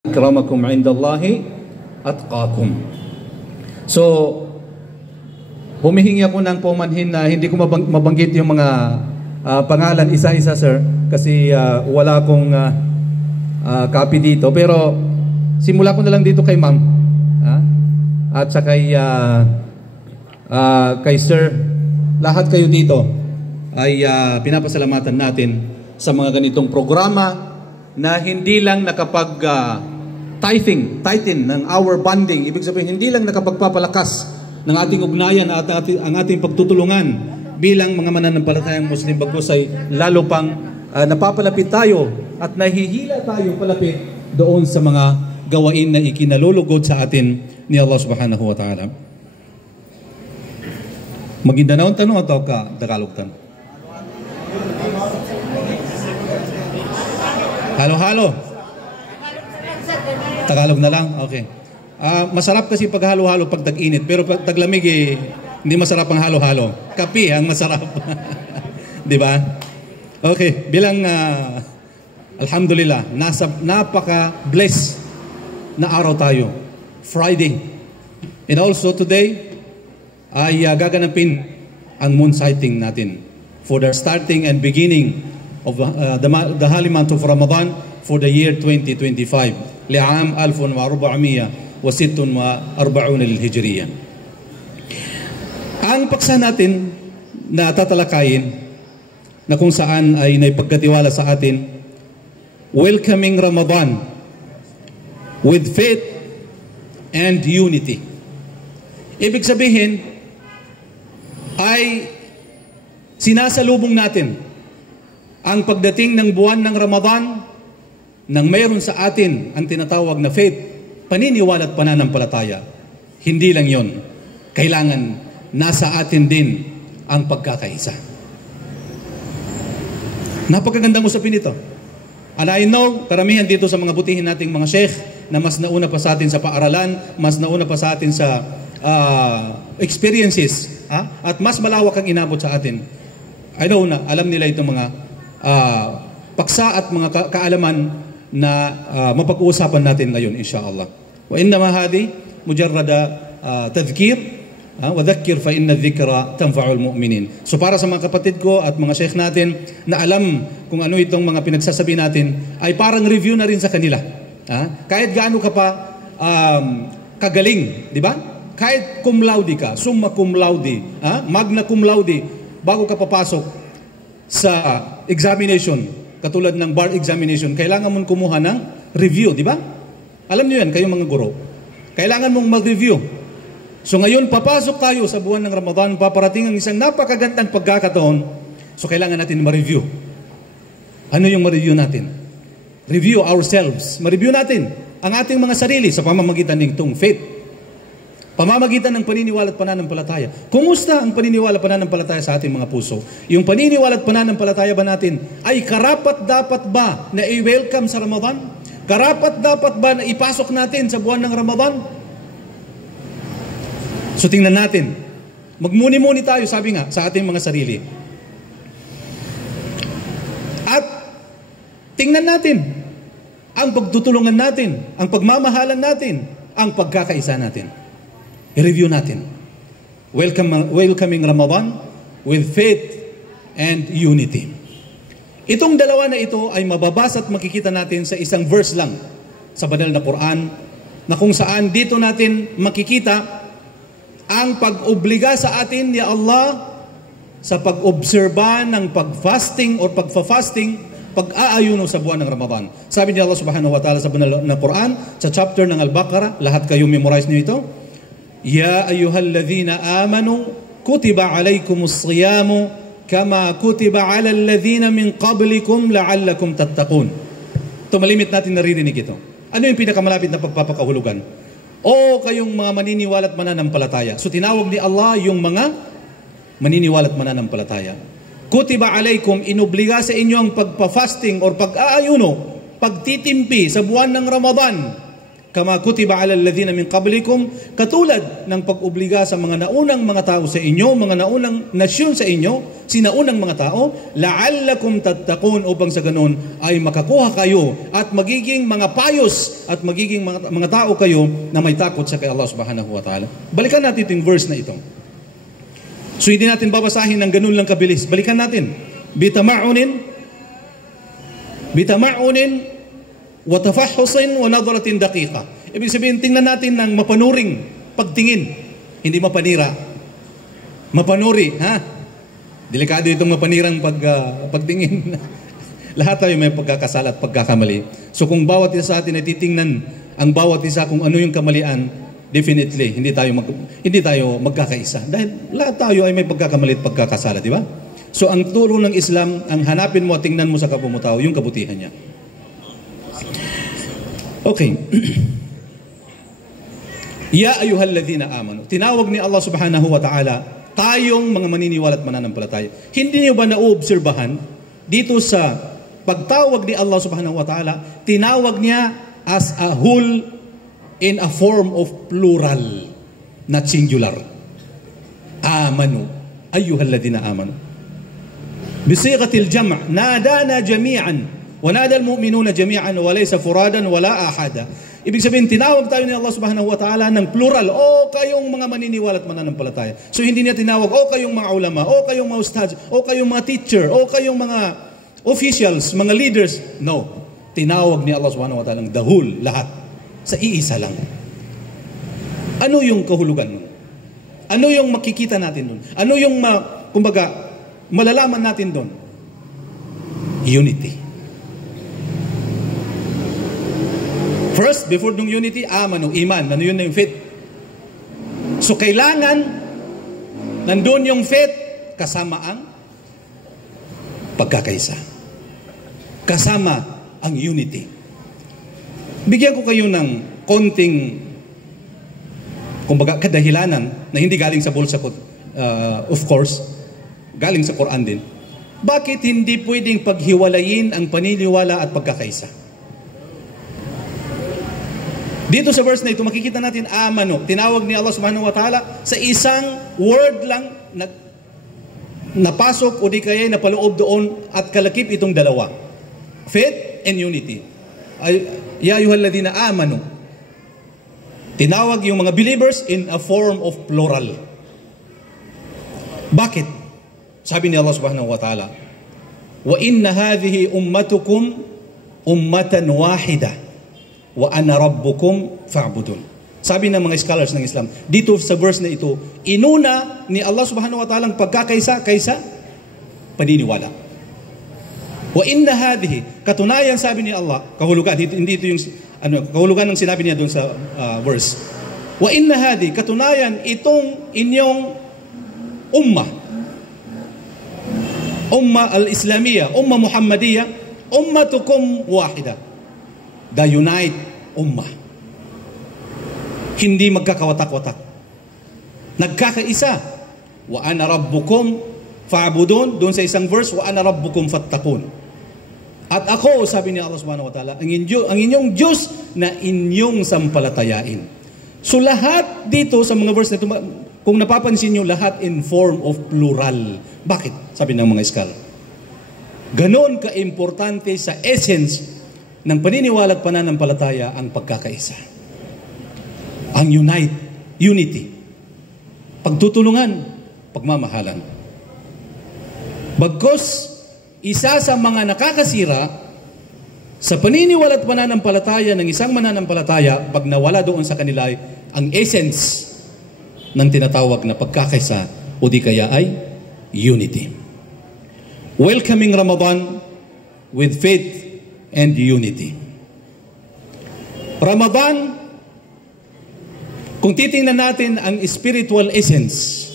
akramakum indallahi atqakum. So, humihingi ako ng pumanhin na hindi ko mabanggit yung mga pangalan isa-isa, sir, kasi wala akong copy dito. Pero simula ko na lang dito kay ma'am at saka kay sir. Lahat kayo dito ay pinapasalamatan natin sa mga ganitong programa na hindi lang tighten ng our bonding. Ibig sabihin, hindi lang nakapagpapalakas ng ating ugnayan at ang ating pagtutulungan bilang mga mananampalatayang Muslim, bagkus ay lalo pang napapalapit tayo at nahihila tayo palapit doon sa mga gawain na ikinalulugod sa atin ni Allah subhanahu wa ta'ala. Maguindanao tanong atau ka Tagalog tanong? Halo-halo. Tagalog na lang? Okay. Masarap kasi pag halo-halo pag tag-init, pero pag taglamig hindi masarap ang halo-halo. Kape ang masarap. Di ba? Okay, bilang alhamdulillah, napaka-blessed na araw tayo. Friday. And also today ay gaganapin ang moon sighting natin for the starting and beginning of the holy month of Ramadan for the year 2025 li'am 1446 lilhijriya. Ang paksa natin na tatalakayin na kung saan ay naipagkatiwala sa atin, welcoming Ramadan with faith and unity. Ibig sabihin ay sinasalubong natin ang pagdating ng buwan ng Ramadan nang mayroon sa atin ang tinatawag na faith, paniniwala at pananampalataya. Hindi lang yon. Kailangan nasa atin din ang pagkakaisa. Napakagandang usapin ito. And I know, karamihan dito sa mga butihin nating mga sheikh na mas nauna pa sa atin sa paaralan, mas nauna pa sa atin sa experiences, at mas malawak ang inabot sa atin. I know na alam nila itong mga paksa at mga kaalaman na mapag-uusapan natin ngayon, insyaAllah. Wa innama hadi mujarrada tadhkir wa dhakkir fa inna dhikra tanfa'ul mu'minin. So para sa mga kapatid ko at mga sheikh natin na alam kung ano itong mga pinagsasabi natin, ay parang review na rin sa kanila. Kahit gaano ka pa kagaling, di ba? Kahit cum laude ka, summa cum laude, magna cum laude, bago ka papasok sa examination, katulad ng bar examination, kailangan mong kumuha ng review, di ba? Alam niyo yan, kayong mga guro. Kailangan mong mag-review. So ngayon, papasok tayo sa buwan ng Ramadan, paparating ang isang napakagandang pagkakataon. So kailangan natin ma-review. Ano yung ma-review natin? Review ourselves. Ma-review natin ang ating mga sarili sa pamamagitan ng itong faith. Pamamagitan ng paniniwala at pananampalataya. Kumusta ang paniniwala at pananampalataya sa ating mga puso? Yung paniniwala at pananampalataya ba natin ay karapat-dapat ba na i-welcome sa Ramadan? Karapat-dapat ba na ipasok natin sa buwan ng Ramadan? So tingnan natin. Magmuni-muni tayo, sabi nga, sa ating mga sarili. At tingnan natin ang pagtutulungan natin, ang pagmamahalan natin, ang pagkakaisa natin. I-review natin. Welcoming Ramadan with faith and unity. Itong dalawa na ito ay mababasa at makikita natin sa isang verse lang sa banal na Quran, na kung saan dito natin makikita ang pag-obliga sa atin ni Allah sa pag-obserba ng pag-fasting o pag-fasting, pag-aayuno sa buwan ng Ramadan. Sabi ni Allah subhanahu wa ta'ala sa banal na Quran, sa chapter ng Al-Baqarah, lahat kayo memorize niyo ito. Ya ayyuhalladhina amanu kutiba alaykumus siyamu kama kutiba alal ladhina min qablikum la'allakum tattaqun. Ito, malimit natin naririnig ito. Ano yung pinakamalapit na pagpapakahulugan? O kayong mga maniniwala at mananampalataya. So tinawag ni Allah yung mga maniniwala at mananampalataya. Kutiba alaykum, inobliga sa inyo ang pagpa-fasting or pag-aayuno, pagtitimpi sa buwan ng Ramadan. Kama kutiba ala alladhina min qablikum, katulad ng pag-obliga sa mga naunang mga tao sa inyo, mga naunang nasyon sa inyo, sinaunang mga tao, la'allakum tattaqun, upang sa ganun ay makakuha kayo at magiging mga payos at magiging mga tao kayo na may takot sa kay Allah subhanahu wa ta'ala. Balikan natin itong verse na ito. So hindi natin babasahin ng ganun lang kabilis. Balikan natin. Bitama'unin wa tafahusin wa nadratin daqiqa. Ibig sabihin, tingnan natin ng mapanuring pagtingin, hindi mapanira. Mapanuri, ha? Delikado itong mapanirang pagtingin. Lahat tayo may pagkakasala at pagkakamali. So kung bawat isa sa atin ay titingnan ang bawat isa kung ano yung kamalian, definitely hindi tayo magkakaisa. Dahil lahat tayo ay may pagkakamali at pagkakasala, di ba? So ang turo ng Islam, ang hanapin mo at tingnan mo sa kapwa mo tao, yung kabutihan niya. Okay. Ya ayyuhalladhina amanu. Tinawag ni Allah subhanahu wa ta'ala tayong mga maniniwala at mananampalataya. Hindi niyo ba naobserbahan dito sa pagtawag ni Allah subhanahu wa ta'ala, tinawag niya as a whole in a form of plural, not singular. Amanu. Ayyuhalladhina amanu. Bisighatil jam', nadana jami'an. وَنَادَى الْمُؤْمِنُونَ جَمِيعًا وَلَيْسَ فُرَادًا وَلَا أَحَدًا. Ibig sabihin, tinawag tayo ni Allah subhanahu wa ta'ala ng plural. O kayong mga maniniwala at mananampalataya. So hindi niya tinawag, o kayong mga ulama, o kayong mga ustads, o kayong mga teacher, o kayong mga officials, mga leaders. No. Tinawag ni Allah subhanahu wa ta'ala ng the whole, lahat. Sa iisa lang. Ano yung kahulugan nun? Ano yung makikita natin dun? Ano yung, kumbaga, malalaman natin dun? Unity. First, before nung unity, amanu, iman. Ano yun na yung faith? So, kailangan nandun yung faith kasama ang pagkakaisa. Kasama ang unity. Bigyan ko kayo ng konting, kumbaga, kadahilanan na hindi galing sa bulsa ko, of course, galing sa Quran din. Bakit hindi pwedeng paghiwalayin ang paniniwala at pagkakaisa? Dito sa verse na ito, makikita natin amano. Tinawag ni Allah subhanahu wa ta'ala sa isang word lang na napasok o di kaya napaloob doon at kalakip itong dalawa. Faith and unity. Ya ayyuhalladhina amanu. Tinawag yung mga believers in a form of plural. Bakit? Sabi ni Allah subhanahu wa ta'ala, wa inna hadhihi ummatukum ummatan wahida. Wa ana rabbukum fa'budun. Sabi ng mga scholars ng Islam, dito sa verse na ito, inuna ni Allah subhanahu wa ta'ala ang pagkakaisa kaysa paniniwala. Wa inna hadhihi, katunayan sabi ni Allah, kahulugan, hindi ito yung kahulugan ng sinabi niya doon sa verse. Wa inna hadhihi, katunayan itong inyong umma al-Islamiyya, umma Muhammadiyya, ummatukum wahida. The unite ummah. Hindi magkakawatak-watak. Nagkakaisa. Wa ana rabbukum fa'budun. Doon sa isang verse, wa ana rabbukum fattaqun. At ako, sabi ni Allah subhanahu wa ta'ala, ang inyong Diyos na inyong sampalatayain. So lahat dito sa mga verse na ito, kung napapansin nyo, lahat in form of plural. Bakit? Sabi ng mga scholar. Ganon ka-importante sa essence ng paniniwala at pananampalataya ang pagkakaisa. Ang unity. Pagtutulungan, pagmamahalan. Bagkus, isa sa mga nakakasira sa paniniwala at pananampalataya ng isang mananampalataya, pag nawala doon sa kanila ang essence ng tinatawag na pagkakaisa o di kaya ay unity. Welcoming Ramadan with faith and unity. Ramadan, kung titingnan natin ang spiritual essence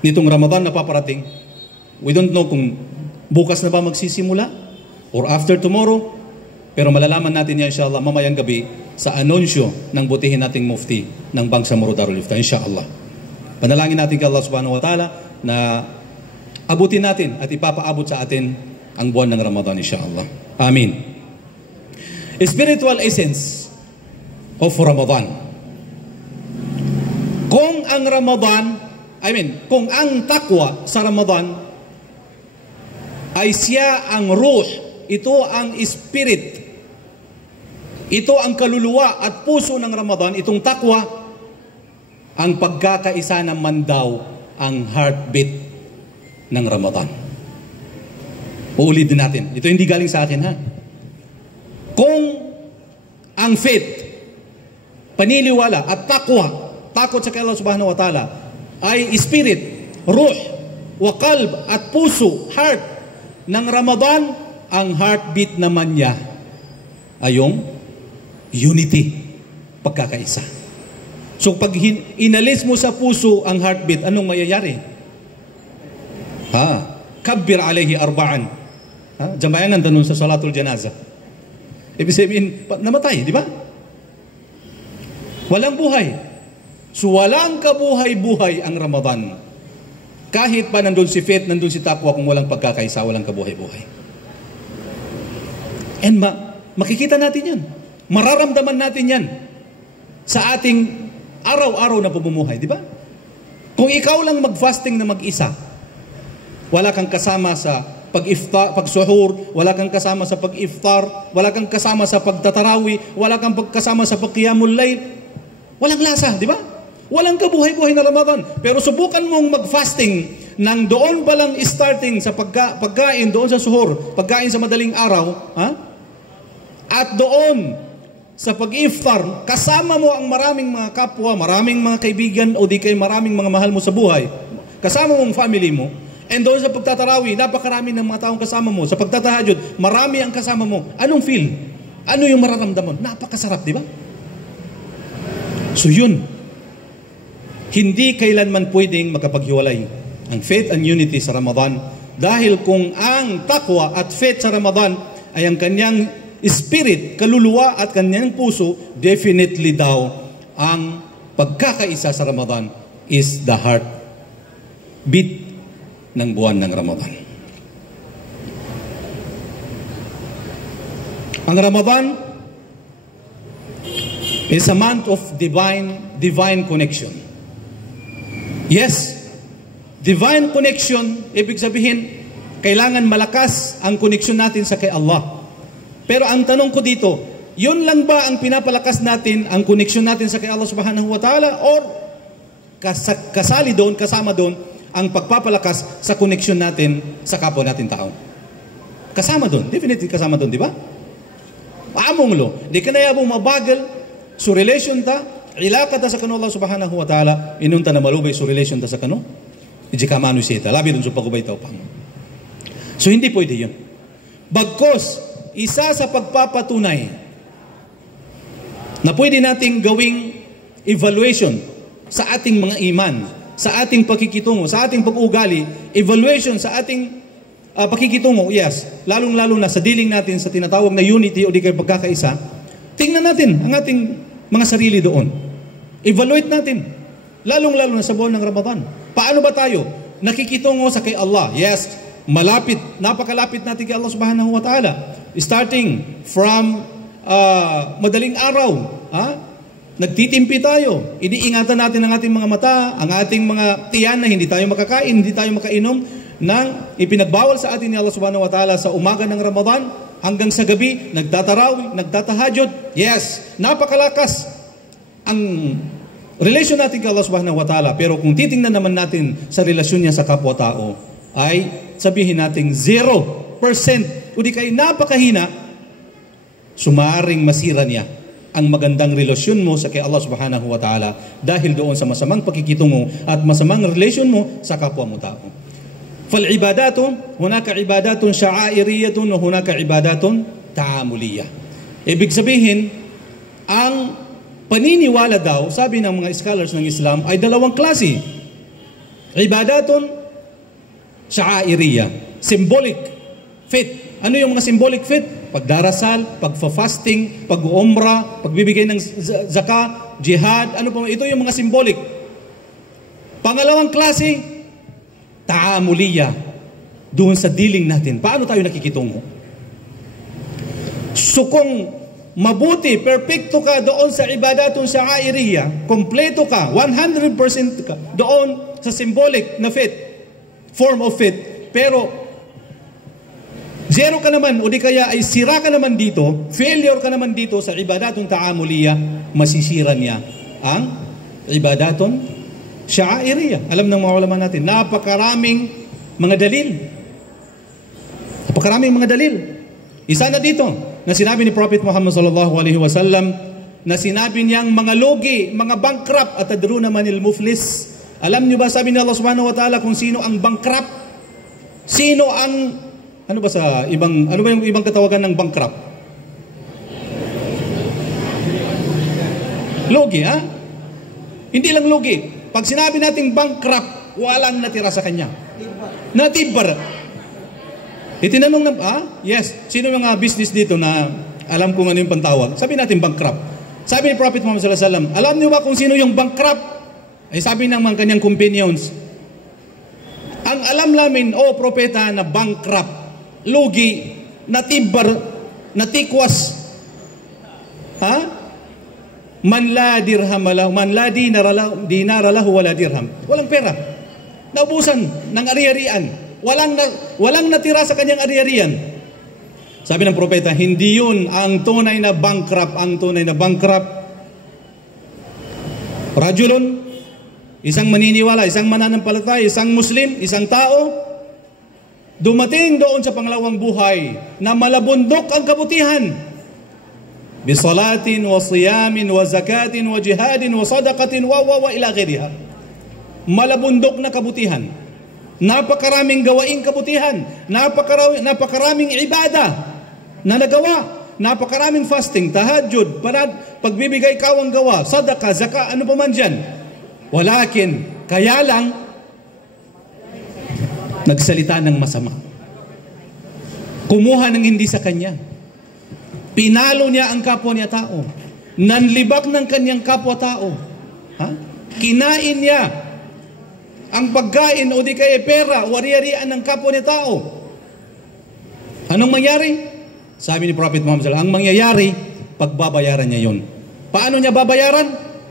nitong Ramadan na paparating, we don't know kung bukas na ba magsisimula or after tomorrow, pero malalaman natin yan inshallah mamayang gabi sa anunsyo ng butihin nating mufti ng Bangsamoro Darul Ifta, inshallah. Panalangin natin kay Allah subhanahu wa ta'ala na abutin natin at ipapaabot sa atin ang buwan ng Ramadan, inshallah. Amin. Spiritual essence. of Ramadan. Kung ang takwa sa Ramadan ay siya ang ruh, ito ang spirit, ito ang kaluluwa at puso ng Ramadan, itong takwa, ang pagkakaisa naman daw ang heartbeat ng Ramadan. Uulitin natin. Ito hindi galing sa akin, ha? Kung ang faith, paniniwala at takwa, takot sa Allah subhanahu wa ta'ala, ay spirit, ruh, wa qalb at puso, heart ng Ramadan, ang heartbeat naman niya ay yung unity, pagkakaisa. So pag inalis mo sa puso ang heartbeat, anong mayayari? Kabbir alayhi arba'an. Jamayan nandun sa salatul janaza. Ibig sabihin, namatay, di ba? Walang buhay. So walang kabuhay-buhay ang Ramadan. Kahit pa nandun si faith, nandun si takwa, kung walang pagkakaisa, walang kabuhay-buhay. And makikita natin yan. Mararamdaman natin yan sa ating araw-araw na pamumuhay, di ba? Kung ikaw lang mag-fasting na mag-isa, wala kang kasama sa pag-suhur, wala kang kasama sa pag-iftar, wala kang kasama sa pagtatarawi, wala kang kasama sa pag-qiyamul layl, walang lasa, di ba? Walang kabuhay-buhay na Ramadan. Pero subukan mong mag-fasting nang doon pa lang starting sa pagkain doon sa suhur, pagkain sa madaling araw, at doon sa pag-iftar, kasama mo ang maraming mga kapwa, maraming mga kaibigan, o di kay maraming mga mahal mo sa buhay, kasama mong family mo, and doon sa pagtatarawi, napakarami ng mga taong kasama mo, sa pagtatahajud, marami ang kasama mo, anong feel? Ano yung mararamdaman? Napakasarap, di ba? So yun, hindi kailanman pwedeng makapaghiwalay ang faith and unity sa Ramadan, dahil kung ang takwa at faith sa Ramadan ay ang kanyang spirit, kaluluwa at kanyang puso, definitely daw ang pagkakaisa sa Ramadan is the heart beat ng buwan ng Ramadan. Ang Ramadan is a month of divine connection. Yes, divine connection, ibig sabihin, kailangan malakas ang connection natin sa kay Allah. Pero ang tanong ko dito, yun lang ba ang pinapalakas natin, ang connection natin sa kay Allah subhanahu wa ta'ala, or kasali doon, kasama doon, ang pagpapalakas sa connection natin sa kapwa natin tao? Kasama doon, definitely kasama doon, di ba? Among lo, di ka na yabong mabagal, so relation ta, ilaka ta sa kano Allah subhanahu wa ta'ala, inunta na malubay so relation ta sa kano, iji ka manu siya, labi doon sa pagubay tao pang. So hindi pwede yun. Bagkos, isa sa pagpapatunay na pwede nating gawing evaluation sa ating mga iman, sa ating pakikitungo, sa ating pag-uugali, evaluation sa ating pakikitungo, yes, lalong-lalo na sa dealing natin sa tinatawag na unity o di kayo pagkakaisa, tingnan natin ang ating mga sarili doon. Evaluate natin, lalong-lalo na sa buwan ng Ramadan. Paano ba tayo nakikitungo sa kay Allah? Yes, malapit, napakalapit natin kay Allah subhanahu wa ta'ala. Starting from madaling araw, nagtitimpi tayo, iniingatan natin ang ating mga mata, ang ating mga tiyan na hindi tayo makakain, hindi tayo makainom ng ipinagbawal sa atin ni Allah subhanahu wa ta'ala sa umaga ng Ramadan hanggang sa gabi, nagtatarawi, nagtatahajud. Yes, napakalakas ang relasyon natin kay Allah subhanahu wa ta'ala. Pero kung titingnan naman natin sa relasyon niya sa kapwa-tao, ay sabihin natin 0% o di kay napakahina, sumaring masira niya ang magandang relasyon mo sa kay Allah subhanahu wa ta'ala dahil doon sa masamang pakikitungo at masamang relasyon mo sa kapwa mo tao. فالعبادات هناك عبادات شعائرية وهناك عبادات تعاملية. Ibig sabihin, ang paniniwala daw, sabi ng mga scholars ng Islam, ay dalawang klase. Ibadatun sha'airiyya, symbolic faith. Ano yung mga symbolic faith? Pagdarasal, pagfa-fasting, pag-umrah, pagbibigay ng zakah, jihad, ano pa, ito yung mga symbolic. Pangalawang klase, ta'amuliyya, doon sa dealing natin. Paano tayo nakikitungo? So kung mabuti, perfecto ka doon sa ibadatun sha'airiyya, kompleto ka, 100% ka doon sa symbolic na faith, form of faith, pero zero ka naman o di kaya ay sira ka naman dito, failure ka naman dito sa ibadatun ta'amuliyya, masisira niya ang ibadatun sha'airiyya. Alam ng mga ulama natin, napakaraming mga dalil. Napakaraming mga dalil. Isa na dito, na sinabi ni Prophet Muhammad sallallahu alaihi wasallam, na sinabi niyang mga logi, mga bankrupt, at tadruna manil muflis. Alam niyo ba, sabi ni Allah subhanahu wa ta'ala, kung sino ang bankrupt? Sino ang, ano ba yung ibang katawagan ng bankrupt? Logi, ha? Hindi lang logi. Pag sinabi nating bankrupt, walang natira sa kanya. Natibar. Itinanong na, yes, sino yung mga business dito na alam kung ano yung pantawag? Sabi natin bankrupt. Sabi ni Prophet Muhammad sallallahu alaihi wasallam, alam niyo ba kung sino yung bankrupt? Ay sabi ng mga kanyang companions, ang alam namin, propeta, na bankrupt, lugi, natibar, natikwas, man la dirham lahu, man la dinara lahu wala dirham. Walang pera. Naubusan ng ari-arian. Walang natira sa kanyang ari-arian. Sabi ng propeta, hindi yun ang tunay na bankrupt. Ang tunay na bankrupt, rajulun, isang maniniwala, isang mananampalataya, isang Muslim, isang tao, dumating doon sa pangalawang buhay na malabundok ang kabutihan. Bisalatin wa siyamin wa zakatin wa jihadin wa sadaqatin wa ila ghayriha. Malabundok na kabutihan. Napakaraming gawaing kabutihan, napakaraming ibada na nagawa, napakaraming fasting, tahajjud, pagbibigay kawang gawa, sadaka, zaka, ano pa man dyan. Walakin, kaya lang, nagsalita ng masama. Kumuha ng hindi sa kanya. Pinalo niya ang kapwa niya tao. Nanlibak ng kanyang kapwa tao. Kinain niya ang pagkain o di kaya pera o ari-arian ng kapwa ni tao. Anong mangyari? Sabi ni Prophet Muhammad sallallahu alaihi wasallam, ang mangyayari, pagbabayaran niya yon. Paano niya babayaran?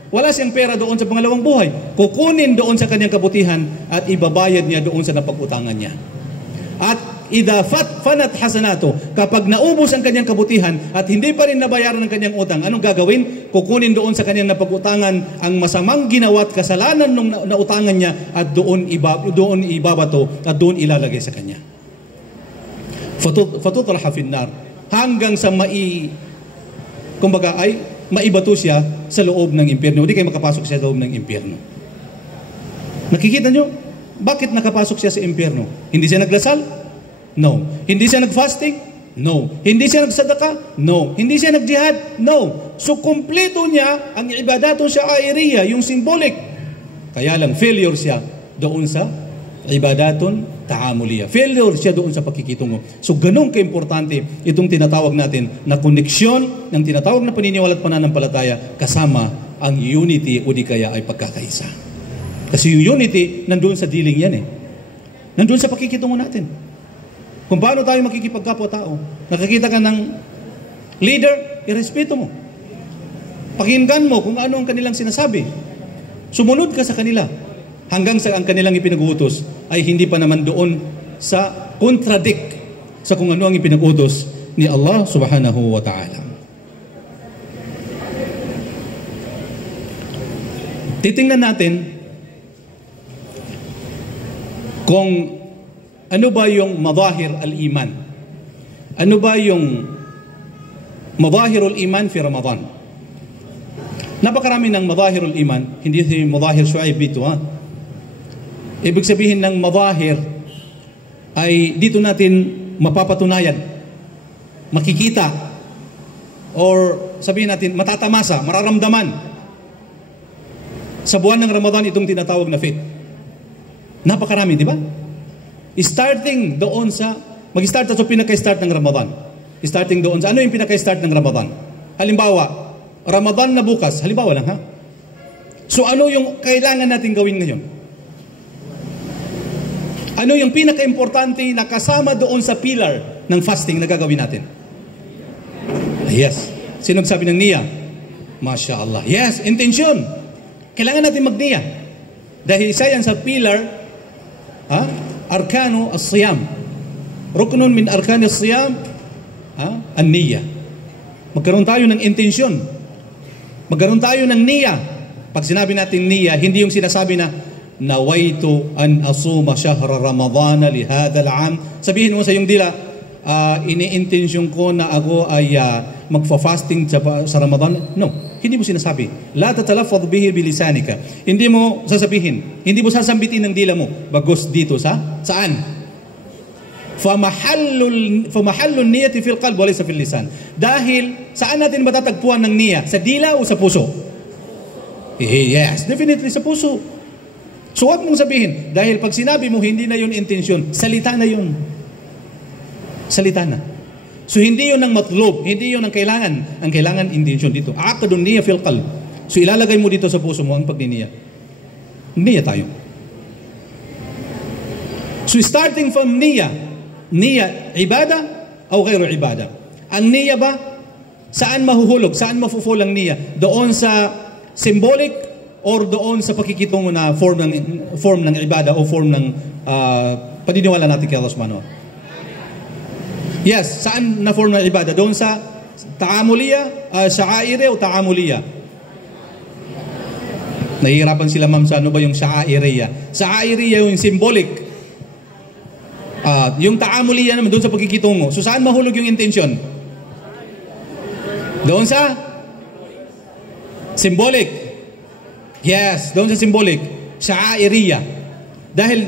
Wala siyang pera doon sa pangalawang buhay. Kukunin doon sa kanyang kabutihan at ibabayad niya doon sa napagutangan niya. At idha fanat hasanato, kapag naubos ang kanyang kabutihan at hindi pa rin nabayaran ng kanyang utang, anong gagawin? Kukunin doon sa kanyang napagutangan ang masamang ginawa at kasalanan nung nautangan niya at doon ibabato at doon ilalagay sa kanya. Fatutraha finnar, hanggang sa maibato siya sa loob ng impyerno. Hindi kayo makapasok siya sa loob ng impyerno. Nakikita nyo? Bakit nakapasok siya sa impyerno? Hindi siya naglasal? No. Hindi siya nag-fasting? No. Hindi siya nagsadaka? No. Hindi siya nag-jihad? No. So, kumpleto niya ang ibadatun sha'airiyya, yung symbolic. Kaya lang, failure siya doon sa ibadatun ta'amuliyya. Failure siya doon sa pakikitungo. So, ganun ka-importante itong tinatawag natin na koneksyon ng tinatawag na paniniwala at pananampalataya kasama ang unity o di kaya ay pagkakaisa. Kasi yung unity, nandun sa dealing yan eh. Nandun sa pakikitungo natin. Kung paano tayo makikipagkapwa-tao. Nakakita ka ng leader, irespeto mo. Pakinggan mo kung ano ang kanilang sinasabi. Sumunod ka sa kanila. Hanggang sa ang kanilang ipinag-uutos ay hindi pa naman doon sa contradict sa kung ano ang ipinag-utos ni Allah subhanahu wa ta'ala. Titingnan natin kung ano ba yung madahir al-iman? Ano ba yung madahirul iman fi Ramadan? Napakarami ng madahirul iman, hindi si madahir Shuaib dito Ibig sabihin ng madahir ay dito natin mapapatunayan, makikita, or sabihin natin matatamasa, mararamdaman sa buwan ng Ramadan itong tinatawag na faith. Napakarami, di ba? Starting doon sa, mag-start sa pinaka-start ng Ramadan. Starting doon sa, ano yung pinaka-start ng Ramadan? Halimbawa, Ramadan na bukas, halimbawa lang So ano yung kailangan natin gawin ngayon? Ano yung pinaka-importante na kasama doon sa pillar ng fasting na gagawin natin? Yes, Sino nagsabi ng niya? Masya Allah. Yes, intensyon. Kailangan natin magniya. Dahil isa yan sa pillar, arkanu as-siyam. Ruknun min arkani as-siyam, an-niya. Magkaroon tayo ng intensyon. Magkaroon tayo ng niya. Pag sinabi natin niya, hindi yung sinasabi na, nawaitu an asuma shahra ramadana li hadha al-am. Sabihin mo sa iyong dila, ini-intensyon ko na ako ay magfa-fasting sa Ramadan. No, hindi mo sinasabi. La tatalaffadh bihi bilisanika. Hindi mo sasabihin, hindi mo sasambitin ng dila mo. Bagos dito saan? Famahallun niyati fil qalb wa laysa fil lisan. Dahil saan natin matatagpuan ng niya? Sa dila o sa puso? Yes, definitely sa puso. So huwag mong sabihin, dahil pag sinabi mo hindi na yun intensyon, salita na yun. Salita na. So hindi yun ang matlob, hindi yun ang kailangan. Ang kailangan intensyon dito. Aqdun niya fil qalb. So ilalagay mo dito sa puso mo ang pagniniya. Niya tayo. So starting from niya ibada o ghayru ibada. Ang niya ba, saan mahuhulog? Saan mafuful ang niya? Doon sa symbolic or doon sa pakikitungo na form ng ibada o form ng paniniwala natin kay Allah subhanahu wa ta'ala? Yes, saan na form ng ibada? Doon sa ta'amuliya, sha'aire o ta'amuliya? Nahihirapan sila, ma'am, sa ano ba yung sha'airiya? Sha'airiya yung symbolic. Yung ta'amuliya naman doon sa pagkikitungo. So saan mahulog yung intention? Doon sa symbolic. Yes, doon sa symbolic. Sha'airiya. Dahil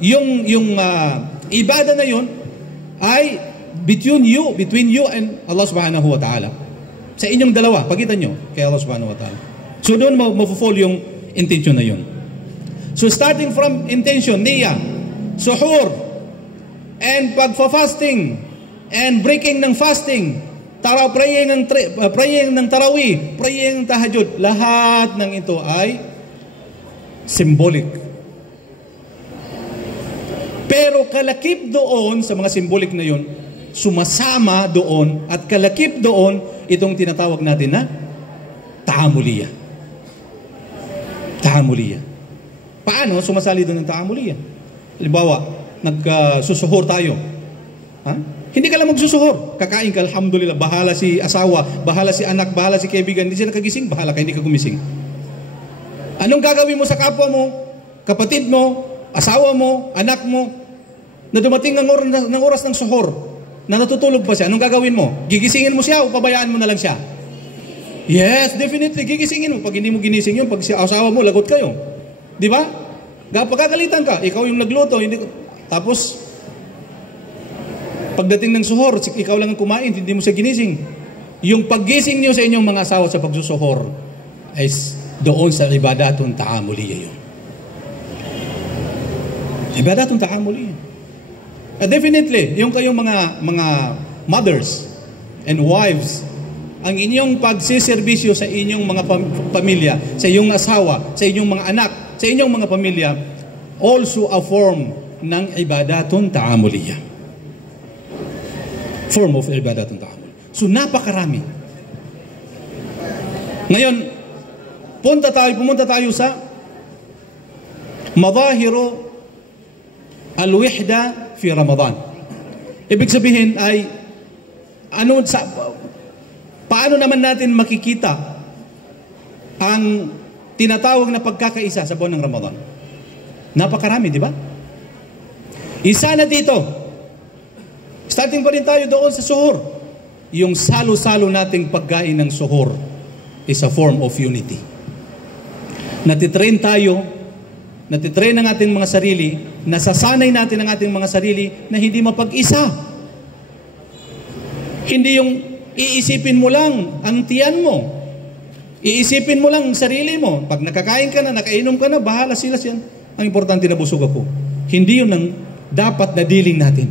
yung ibada na yun ay between you and Allah subhanahu wa ta'ala. Sa inyong dalawa, pagitan nyo kay Allah subhanahu wa ta'ala. So doon mafufall yung intention na yun. So starting from intention, niya, suhur, and pagfa-fasting, and breaking ng fasting, praying ng tarawih, praying ng tahajjud, lahat ng ito ay symbolic. Pero kalakip doon sa mga symbolic na yun, sumasama doon at kalakip doon itong tinatawag natin na ta'amuliya. Ta'amuliya. Paano sumasali doon ng ta'amuliya? Halimbawa, nagsusuhor tayo. Hindi ka lang magsusuhor. Kakain ka, alhamdulillah, bahala si asawa, bahala si anak, bahala si kaibigan, hindi sila kagising, bahala ka, hindi ka gumising. Anong gagawin mo sa kapwa mo, kapatid mo, asawa mo, anak mo, na dumating ng oras ng suhor, na natutulog pa siya, anong gagawin mo? Gigisingin mo siya o pabayaan mo na lang siya? Yes, definitely, gigisingin mo. Pag hindi mo ginising yun, pag si asawa mo, lagot kayo. Di ba? Pagkakalitan ka, ikaw yung nagluto, tapos, pagdating ng suhor, ikaw lang ang kumain, hindi mo siya ginising. Yung paggising niyo sa inyong mga asawa sa pagsusuhor, ay doon sa ibadatun ta'amuliya yun. Ibadatun ta'amuliya. Definitely, yung kayong mga mothers and wives, ang inyong pagsiservisyo sa inyong mga pamilya, sa inyong asawa, sa inyong mga anak, sa inyong mga pamilya, also a form ng ibadatun ta'amuliya. Form of ibadatun ta'amuliya. So napakarami. Ngayon, pumunta tayo sa madahiru al-wihda fi Ramadan. Ibig sabihin ay paano naman natin makikita ang tinatawag na pagkakaisa sa buwan ng Ramadan? Napakarami, di ba? Isa na dito. Starting pa rin tayo doon sa suhur. Yung salo-salo nating pagkain ng suhur is a form of unity. Natitrain tayo, natitrain ang ating mga sarili, nasasanay natin ang ating mga sarili na hindi mapag-isa. Hindi yung iisipin mo lang ang tiyan mo. Iisipin mo lang ang sarili mo. Pag nakakain ka na, nakainom ka na, bahala sila siyan. Ang importante na busog ako. Hindi yun ang dapat na dealing natin.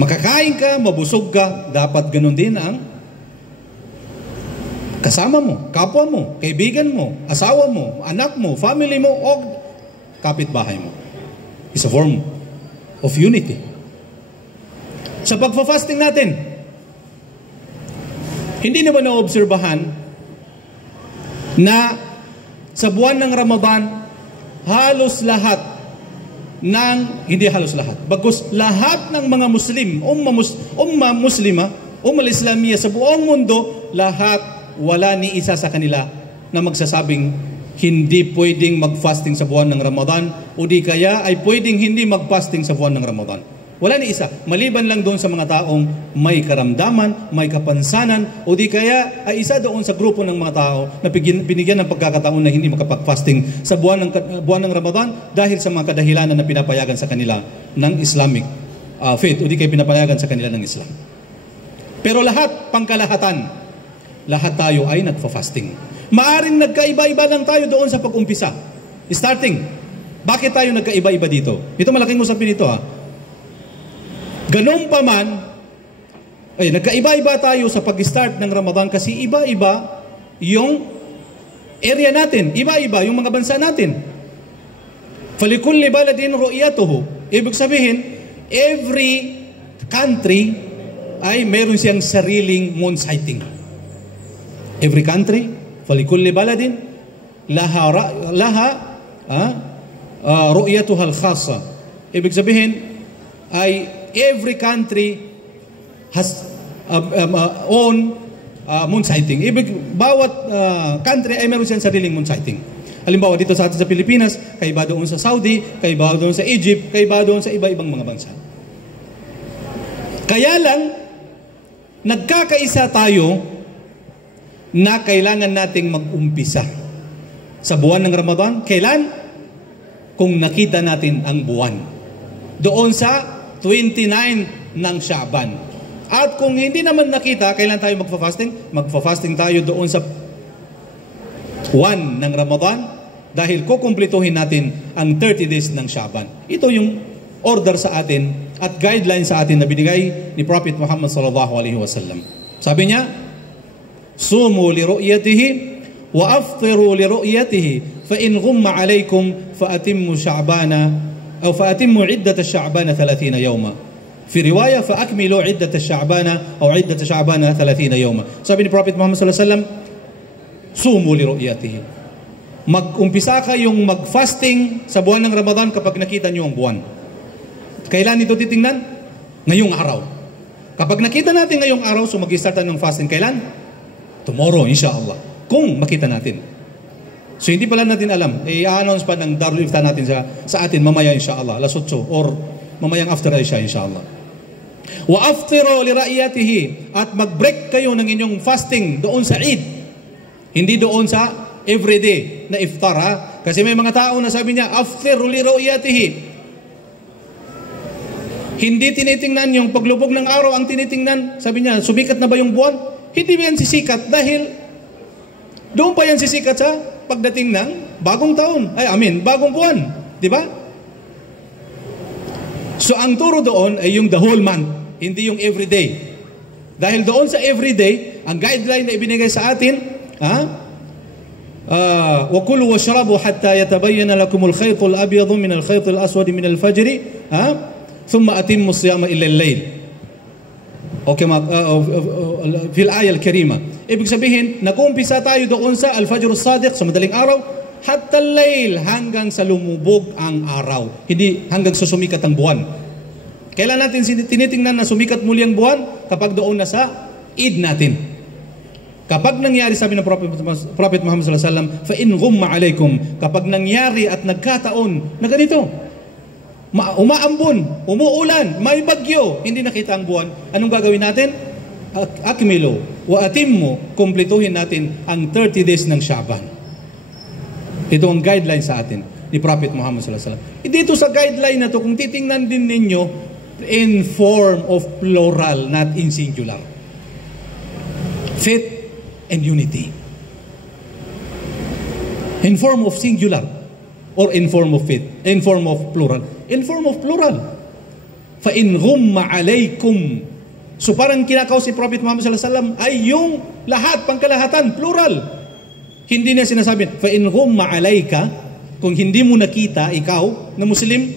Makakain ka, mabusog ka, dapat ganun din ang kasama mo, kapwa mo, kaibigan mo, asawa mo, anak mo, family mo, o kapitbahay mo. It's a form of unity. Sa pagfa-fasting natin, Hindi na ba naobserbahan na sa buwan ng Ramadan, halos lahat hindi halos lahat, bagkus lahat ng mga Muslim, Muslima, Islamiyya sa buong mundo, lahat, wala ni isa sa kanila na magsasabing hindi pwedeng mag-fasting sa buwan ng Ramadan o di kaya ay pwedeng hindi mag-fasting sa buwan ng Ramadan. Wala ni isa. Maliban lang doon sa mga taong may karamdaman, may kapansanan, o di kaya ay isa doon sa grupo ng mga tao na binigyan ng pagkakataon na hindi makapag-fasting sa buwan ng Ramadan dahil sa mga kadahilanan na pinapayagan sa kanila ng Islamic faith o di kaya pinapayagan sa kanila ng Islam. Pero lahat, pangkalahatan, lahat tayo ay nagfa-fasting. Maaring nagkaiba-iba lang tayo doon sa pag-umpisa. Starting. Bakit tayo nagkaiba-iba dito? Ito malaking usapin ito Ganun pa man, nagkaiba-iba tayo sa pag-start ng Ramadan kasi iba-iba yung area natin. Iba-iba yung mga bansa natin. Falikulli baladin ru'yatuhu. Ibig sabihin, every country ay meron siyang sariling moon sighting. Every country, falikulli baladin, laha ru'yatuha al-khassa. Ibig sabihin, ay every country has own moon sighting. Bawat country ay meron siyang sariling moon sighting. Halimbawa, dito sa atin sa Pilipinas, kaiba doon sa Saudi, kaiba doon sa Egypt, kaiba doon sa iba-ibang mga bansa. Kaya lang, nagkakaisa tayo na kailangan nating mag-umpisa sa buwan ng Ramadan. Kailan? Kung nakita natin ang buwan. Doon sa 29 ng Sha'ban. At kung hindi naman nakita, kailan tayo magfa-fasting? Magfa-fasting tayo doon sa 1 ng Ramadan dahil kukumplituhin natin ang 30 days ng Sha'ban. Ito yung order sa atin at guideline sa atin na binigay ni Prophet Muhammad sallallahu alaihi wasallam. Sabi niya, sumu li ru'yatihi wa aftiru li ru'yatihi fa in ghumma alaykum fa atimmu Sha'bana أو فأتموا عدة الشعبان 30 يوما في رواية فأكملوا عدة الشعبان أو عدة شعبان 30 يوما. Sabi ni Prophet Muhammad sallallahu alaihi wasallam, sumu li ru'yatihi. Mag-umpisa kayong mag-fasting sa buwan ng Ramadan kapag nakita niyo ang buwan. Kailan ito titingnan? Ngayong araw. Kapag nakita natin ngayong araw, so mag-start ng fasting. Kailan? Tomorrow, inshallah. Kung makita natin. So hindi pala natin alam, i-announce pa ng Darul Iftar natin sa atin mamaya inshallah, alas 8 or mamayang after Isha inshallah. Wa aftiru li ra'yatihi, at mag-break kayo ng inyong fasting doon sa Eid. Hindi doon sa everyday na iftar Kasi may mga tao na sabi niya, aftiru li ra'yatihi. Hindi tinitingnan yung paglubog ng araw, ang tinitingnan, sabi niya, sumikat na ba yung buwan? Hindi ba yan sisikat dahil doon pa yan sisikat sa pagdating ng bagong taon. Bagong buwan. Di ba? So, ang turo doon ay yung the whole month, hindi yung everyday. Dahil doon sa everyday, ang guideline na ibinigay sa atin, وَكُلُوا وَاشْرَبُوا حَتَّى يَتَبَيَّنَ لَكُمُ الْخَيْطُ الْأَبْيَضُ مِنَ الْخَيْطِ الْأَسْوَدِ مِنَ الْفَجْرِ ثُمَّ أَتِمُّوا الصِّيَامَ إِلَى اللَّيْلِ. Okay, fil ayah al-karima. Ibig sabihin, nag-uumpisa tayo doon sa al-fajr as-sadiq, sa madaling araw, hatta al-layl, hanggang sa lumubog ang araw. Hindi hanggang sa sumikat ang buwan. Kailan natin tinitingnan na sumikat muli ang buwan? Kapag doon na sa Eid natin. Kapag nangyari, sabi ng Prophet Muhammad sallallahu alaihi wasallam, fa in ghumma alaykum, kapag nangyari at nagkataon na ganito, umaambon, umuulan, may bagyo, hindi nakita ang buwan, anong gagawin natin? Akmilu wa atimmu, kumpletuhin natin ang 30 days ng Sha'ban. Ito ang guideline sa atin ni Prophet Muhammad sallallahu alaihi wasallam. Dito sa guideline na to, kung titingnan din ninyo, in form of plural, not in singular. Faith and unity. In form of singular or in form of faith, in form of plural. In form of plural. Fa in ghumma alaykum. So parang kinakaw si Prophet Muhammad sallallahu alaihi wasallam ay yung lahat, pangkalahatan, plural. Hindi niya sinasabi, fa in ghumma alayka, kung hindi mo nakita ikaw na Muslim.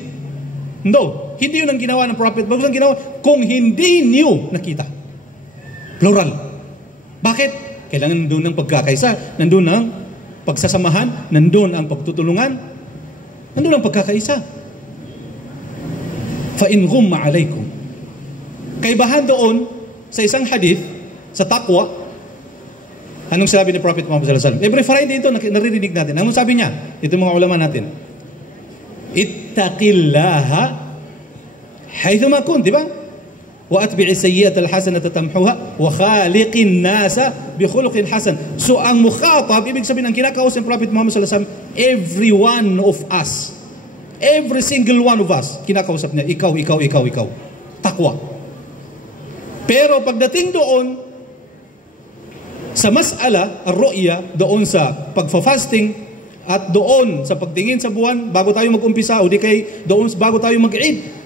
No, hindi yun ang ginawa ng Prophet. Bagus ang ginawa, kung hindi niyo nakita. Plural. Bakit? Kailangan nandun ang pagkakaisa, nandun ang pagsasamahan, nandun ang pagtutulungan, nandun ang pagkakaisa. فَإِنْ غُمَّ عَلَيْكُمْ. Kaibahan doon sa isang hadith, sa taqwa, anong sabi ni Prophet Muhammad sallallahu alaihi wasallam? Every Friday ito, naririnig natin. Anong sabi niya? Ito mga ulama natin. Ittaqillaha haythuma kun, di ba? Wa atbi'i sayyi'ata al-hasanata tamhuha wa khaliqin nasa bi khuluqin hasan. So ang mukhatab, ibig sabihin ang kinakausap ng Prophet Muhammad sallallahu alaihi wasallam, every one of us, every single one of us, kinakausap niya, ikaw. Takwa. Pero pagdating doon sa mas'ala, ar-ru'ya, doon sa pagfa-fasting, at doon sa pagtingin sa buwan bago tayo mag-umpisa o di kay doon bago tayo mag-Eid,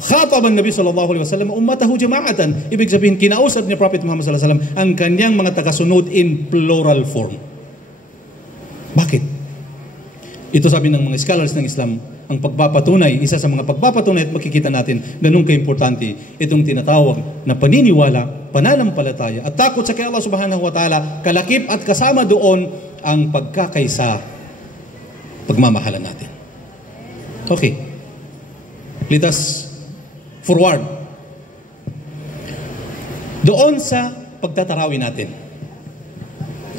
khatab ang Nabi sallallahu alaihi wasallam ummatahu jama'atan. Ibig sabihin kinausap ni Prophet Muhammad sallallahu alaihi wasallam ang kanyang mga tagasunod in plural form. Bakit? Ito sabi ng mga scholars ng Islam, ang pagpapatunay, isa sa mga pagpapatunay at makikita natin ganun ka-importante itong tinatawag na paniniwala, pananampalataya at takot sa kay Allah subhanahu wa ta'ala, kalakip at kasama doon ang pagkakaisa, pagmamahalan natin. Okay. Let us forward. Doon sa pagtatarawi natin.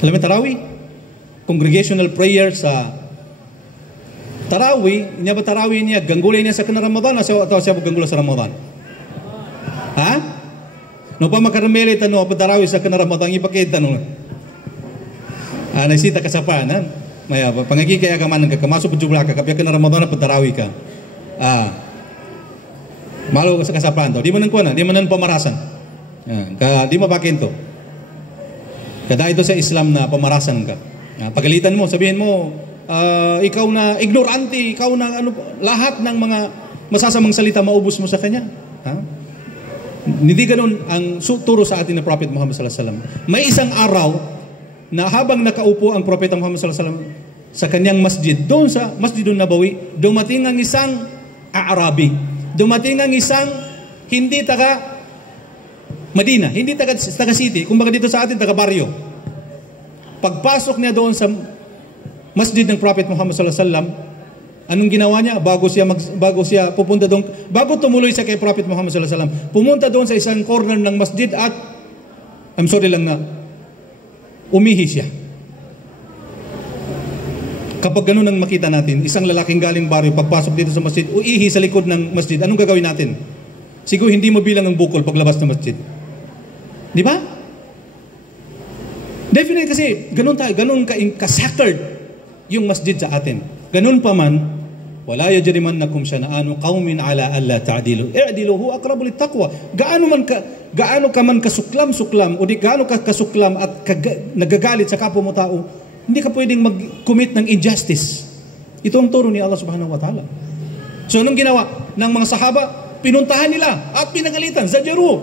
Alam mo tarawi? Congregational prayer sa tarawi. Niya ba tarawi niya? Ganggulay niya sa kina Ramadan atau siya ganggula sa Ramadan? Ha? No pa makarameli tanong pa tarawi sa kina Ramadan ipakita no. Naisita ka sa panan. Maya, pangagi kaya ka man nagkakamasok po jubla ka, kapya ka na Ramadan na pagtarawi ka. Malo ka sa kasapan to. Di mo nang kuha na, di mo nang pamarasan. Di mo bakin to. Kada ito sa Islam na pamarasan ka. Pagalitan mo, sabihin mo, ikaw na ignorante, ikaw na lahat ng mga masasamang salita maubos mo sa kanya. Hindi ganun ang turo sa atin ng Prophet Muhammad sallallahu alaihi wasallam. May isang araw na habang nakaupo ang Propeta Muhammad sallallahu alaihi wasallam sa kanyang masjid, doon sa Masjidun Nabawi, dumating ang isang Arabi. Dumating ang isang hindi taga Madina, hindi taga city, kumbaga dito sa atin taga baryo. Pagpasok niya doon sa masjid ng Prophet Muhammad sallallahu alaihi wasallam, anong ginawa niya? Bago siya pupunta doon, bago tumuloy siya kay Prophet Muhammad sallallahu alaihi wasallam, pumunta doon sa isang corner ng masjid at umihi siya. Kapag ganun ang makita natin, isang lalaking galing baryo, pagpasok dito sa masjid, uihi sa likod ng masjid, anong gagawin natin? Siguro hindi mo bilang ang bukol paglabas ng masjid. Di ba? Definitely kasi, ganun ka-sacred yung masjid sa atin. Ganun pa man, wala yajrimannakum shana'anu qaumin ala alla ta'dilu. I'dilu huwa aqrabu littaqwa. Gaano ka man kasuklam-suklam o di gaano ka kasuklam at nagagalit sa kapwa mo tao, hindi ka pwedeng mag-commit ng injustice. Ito ang turo ni Allah subhanahu wa ta'ala. So anong ginawa ng mga sahaba? Pinuntahan nila at pinagalitan. Zajaru,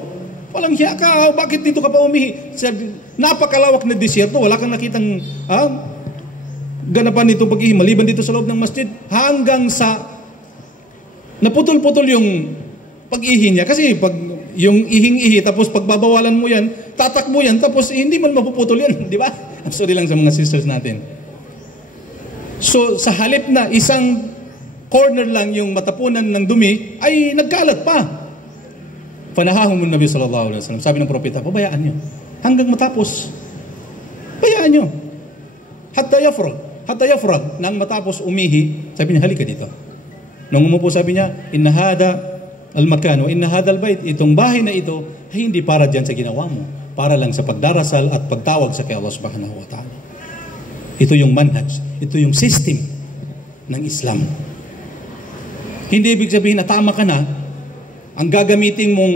walang hiya ka, bakit dito ka pa umihi? Sa napakalawak na disyerto, wala kang nakitang ganapan dito pag-ihi, maliban dito sa loob ng masjid, hanggang sa naputol-putol yung pag-ihi niya. Kasi pag yung ihing-ihi, tapos pagbabawalan mo yan, tatakbo yan, tapos hindi man mapuputol yan, di ba? I'm sorry lang sa mga sisters natin. So, sa halip na isang corner lang yung matapunan ng dumi, ay nagkalat pa. Panahahong ng Nabi sallallahu alaihi wasallam, sabi ng propeta, pabayaan nyo. Hanggang matapos. Bayaan nyo. Hatta yafrag, nang matapos umihi, sabi niya, halika dito. Nung umupo, sabi niya, inna hada al-makan wa inna hada al-bayt, itong bahay na ito ay hindi para dyan sa ginawa mo, para lang sa pagdarasal at pagtawag sa kay Allah subhanahu wa ta'ala. Ito yung manhaj, ito yung system ng Islam. Hindi ibig sabihin na tama ka na, ang gagamitin mong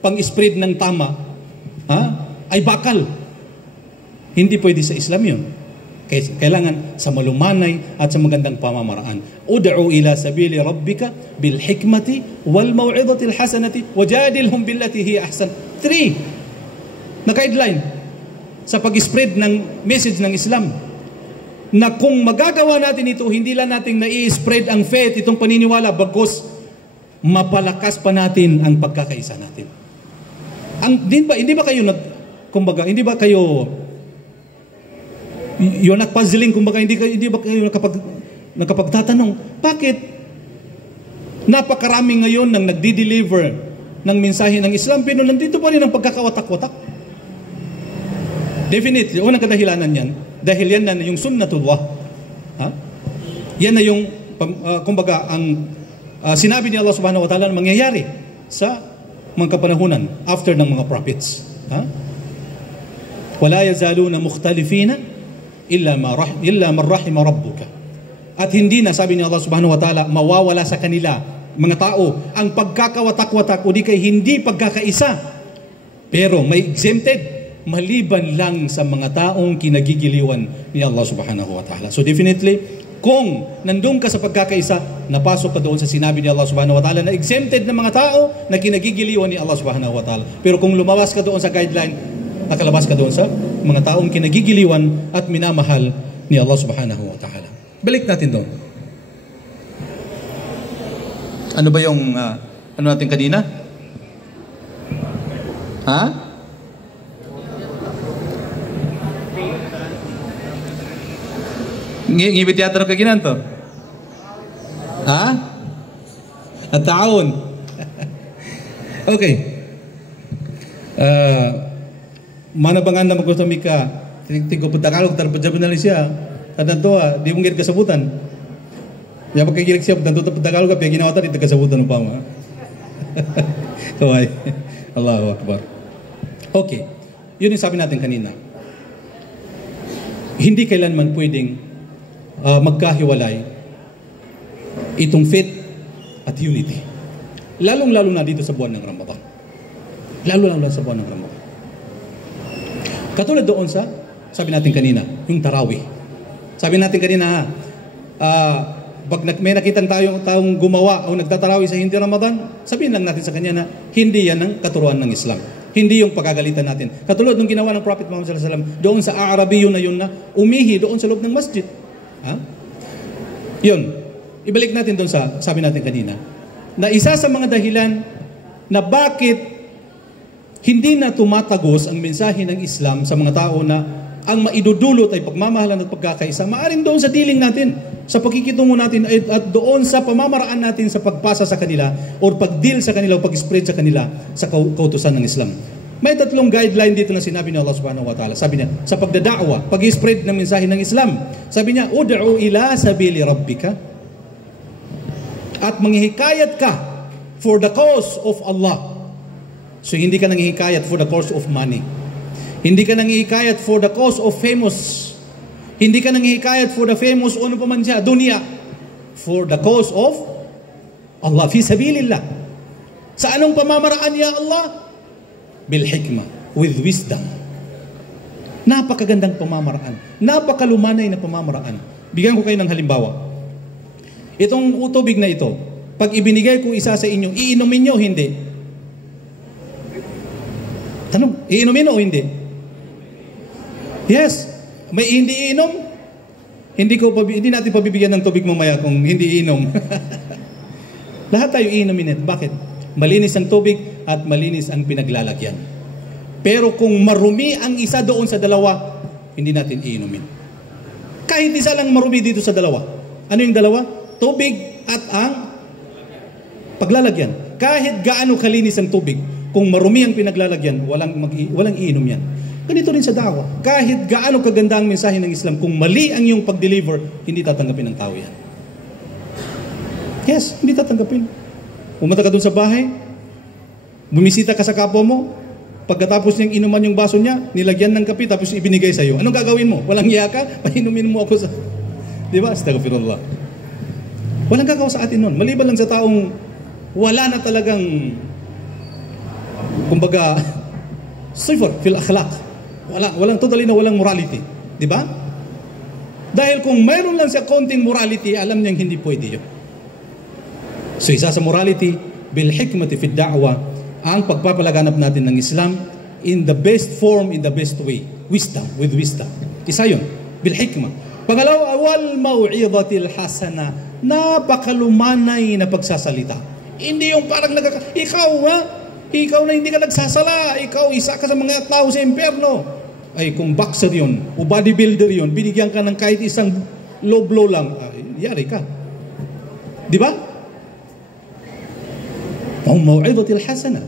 pang-spread ng tama ay bakal. Hindi pwede sa Islam yun. Kailangan sa malumanay at sa magandang pamamaraan. Ud'u ila sabili rabbika bil hikmati wal maw'izati al hasanati wajadilhum billati hiya ahsan. 3 na guideline sa pag-spread ng message ng Islam. Na kung magagawa natin ito, hindi lang natin na-i-spread ang faith, itong paniniwala, bagkus mapalakas pa natin ang pagkakaisa natin. Hindi ba kayo kumbaga, hindi ba kayo, you're not puzzling, kumbaga, hindi ba kayo nakapagtatanong, bakit napakarami ngayon nang nagdi-deliver ng mensahe ng Islam, pero nandito pa rin ang pagkakawatak-watak? Definitely, unang kadahilanan yan, dahil yan na yung sunnatullah. Ha? Yan na yung, kumbaga, ang sinabi ni Allah subhanahu wa ta'ala na mangyayari sa mga kapanahunan after ng mga prophets. Ha? Wala yazaluna mukhtalifina illa man rahima rabbuka. At hindi na, sabi ni Allah subhanahu wa ta'ala, mawawala sa kanila, mga tao, ang pagkakawatak-watak o di kay hindi pagkakaisa. Pero may exempted, maliban lang sa mga taong kinagigiliwan ni Allah subhanahu wa ta'ala. So definitely, kung nandun ka sa pagkakaisa, napasok ka doon sa sinabi ni Allah subhanahu wa ta'ala na exempted ng mga tao na kinagigiliwan ni Allah subhanahu wa ta'ala. Pero kung lumawas ka doon sa guideline, nakalabas ka doon sa mga taong kinagigiliwan at minamahal ni Allah subhanahu wa ta'ala. Balik natin doon. Ano ba yung, ano natin kanina? Ha? Ngibit yata ng kaginan to? Ha? At taon. Okay. Manabangan na magkutami ka. Tingko po Tagalog, tarpajaban na siya. At nanto, di mong kasabutan. Diya pagkagilig siya, nanto Tagalog ka, kaya ginawa tayo, di kasabutan mo pa mo. Kawai. Allahu Akbar. Okay. Yun yung sabi natin kanina. Hindi kailanman pwedeng magkahiwalay itong faith at unity. Lalong-lalo na dito sa buwan ng Ramadan. Lalo-lalo na sa buwan ng Ramadan. Katulad doon sa, sabi natin kanina, yung tarawih. Sabi natin kanina, pag may nakitang taong gumawa o nagtatarawih sa hindi Ramadan, sabihin lang natin sa kanya na hindi yan ang katuruan ng Islam. Hindi yung pagagalitan natin. Katulad nung ginawa ng Prophet Muhammad sallallahu alaihi wasallam doon sa Arabiyo na yun na umihi doon sa loob ng masjid. Ha? Yun. Ibalik natin doon sa sabi natin kanina na isa sa mga dahilan na bakit hindi na tumatagos ang mensahe ng Islam sa mga tao na ang maidudulot ay pagmamahalan at pagkakaisa, maaring doon sa dealing natin, sa pagkikitungo natin at doon sa pamamaraan natin sa pagpasa sa kanila o pag-deal sa kanila o pag-spread sa kanila sa kautusan ng Islam. May tatlong guideline dito na sinabi ni Allah subhanahu wa ta'ala. Sabi niya, sa pagdada'wa, pag-spread ng mensahe ng Islam. Sabi niya, ud'u ila sabili rabbika. At manghihikayat ka for the cause of Allah. So hindi ka nanghihikayat for the cause of money. Hindi ka nanghihikayat for the cause of famous. Hindi ka nanghihikayat for the famous o ano pa man siya, dunya. For the cause of Allah, fi sabilillah. Sa anong pamamaraan ya Allah? Bil hikmah, with wisdom. Napakagandang pamamaraan. Napakalumanay na pamamaraan. Bigyan ko kayo ng halimbawa. Itong tubig na ito, pag ibinigay ko isa sa inyo, iinumin nyo o hindi? Tanong, iinumin o hindi? Yes. May hindi iinom? Hindi natin pabibigyan ng tubig mamaya kung hindi iinom. Lahat tayo iinumin ito. Bakit? Malinis ang tubig at malinis ang pinaglalagyan. Pero kung marumi ang isa doon sa dalawa, hindi natin iinumin. Kahit isa lang marumi dito sa dalawa. Ano yung dalawa? Tubig at ang paglalagyan. Kahit gaano kalinis ang tubig, kung marumi ang pinaglalagyan, walang iinom yan. Ganito rin sa da'wa. Kahit gaano kaganda ang mensahe ng Islam, kung mali ang iyong pag-deliver, hindi tatanggapin ng tao yan. Yes, hindi tatanggapin. Pumunta ka doon sa bahay, bumisita ka sa kapwa mo, pagkatapos niyang inuman yung baso niya, nilagyan ng kape, tapos ibinigay sa iyo. Anong gagawin mo? Walang hiya ka? Painumin mo ako sa... Di ba? Astaghfirullah. Walang gagawa sa atin nun. Maliban lang sa taong wala na talagang, kumbaga, sifar fil akhlaq. Walang totally na walang morality. Di ba? Dahil kung mayroon lang siya konting morality, alam niyang hindi pwede yun. So isa sa morality, bil hikmati fid da'wa, ang pagpapalaganap natin ng Islam in the best form, in the best way. Wisdom, with wisdom. Isa yun, bil hikmah. Pangalawa, wal mau'izatil hasana, napakalumanay na pagsasalita. Hindi yung parang ikaw ha, Ikaw na hindi ka nagsasala, ikaw isa ka sa mga tao sa impyerno. Ay kung boxer yun, o bodybuilder yun, binigyan ka ng kahit isang low blow lang, yari ka. Di ba? Ang mau'idatil hasana.